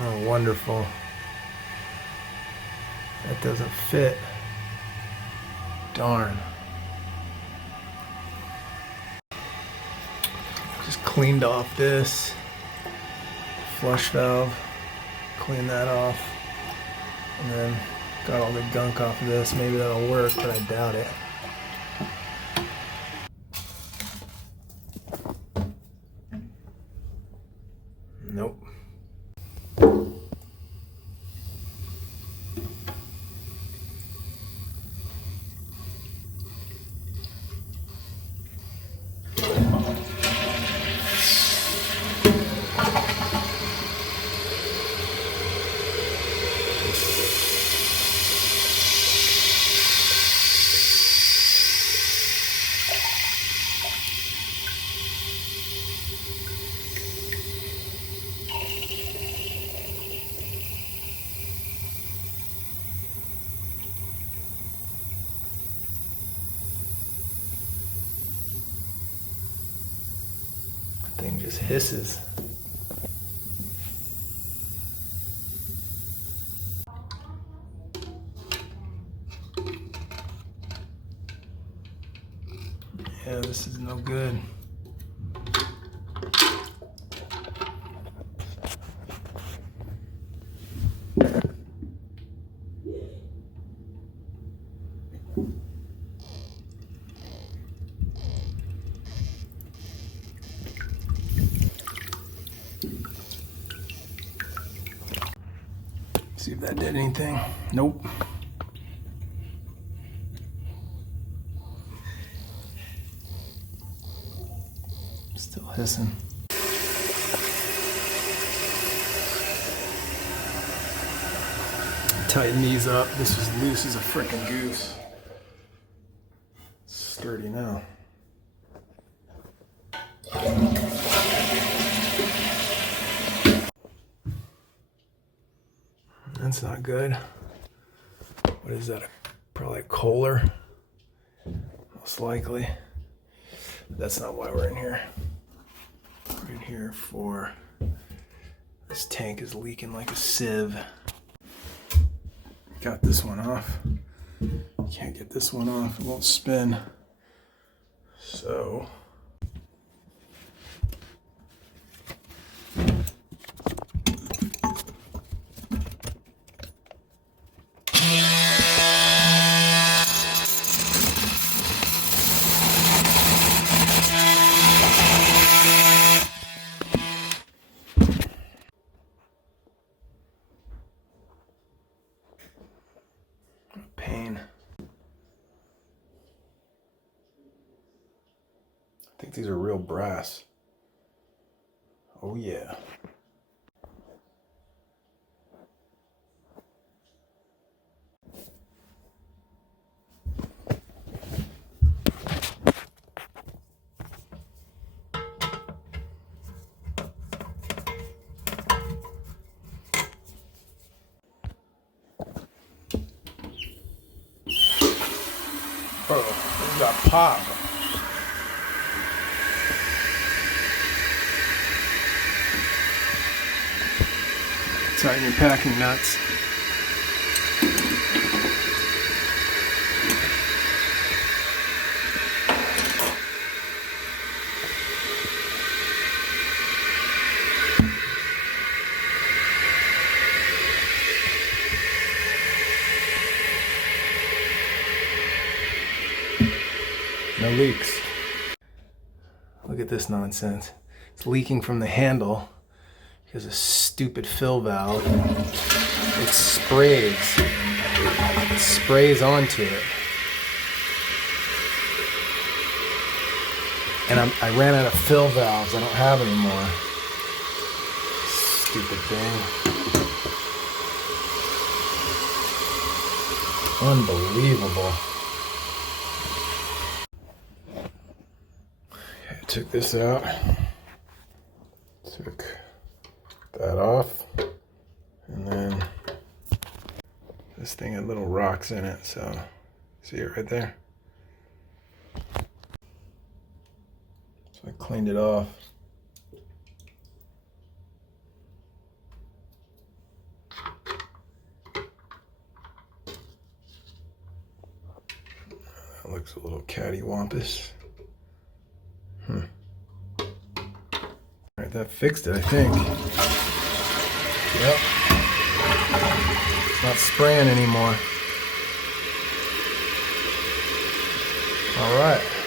Oh, wonderful. That doesn't fit. Darn. Just cleaned off this flush valve. Clean that off. And then got all the gunk off of this. Maybe that'll work, but I doubt it. Nope. Thing just hisses. Yeah, this is no good. See if that did anything. Nope. Still hissing. Tighten these up. This was loose as a frickin' goose. It's sturdy now. That's not good. What is that? Probably a Kohler. Most likely. But that's not why we're in here. We're in here for this tank is leaking like a sieve. Got this one off. Can't get this one off. It won't spin. So pain. I think these are real brass. Oh yeah. Oh, we got pop. Tighten your packing nuts. No leaks. Look at this nonsense. It's leaking from the handle because of stupid fill valve. It sprays onto it. And I ran out of fill valves. I don't have any more. Stupid thing. Unbelievable. Okay, I took this out. Took that off. And then this thing had little rocks in it, so see it right there? cleaned it off. That looks a little cattywampus. Alright, that fixed it, I think. Yep. It's not spraying anymore. Alright.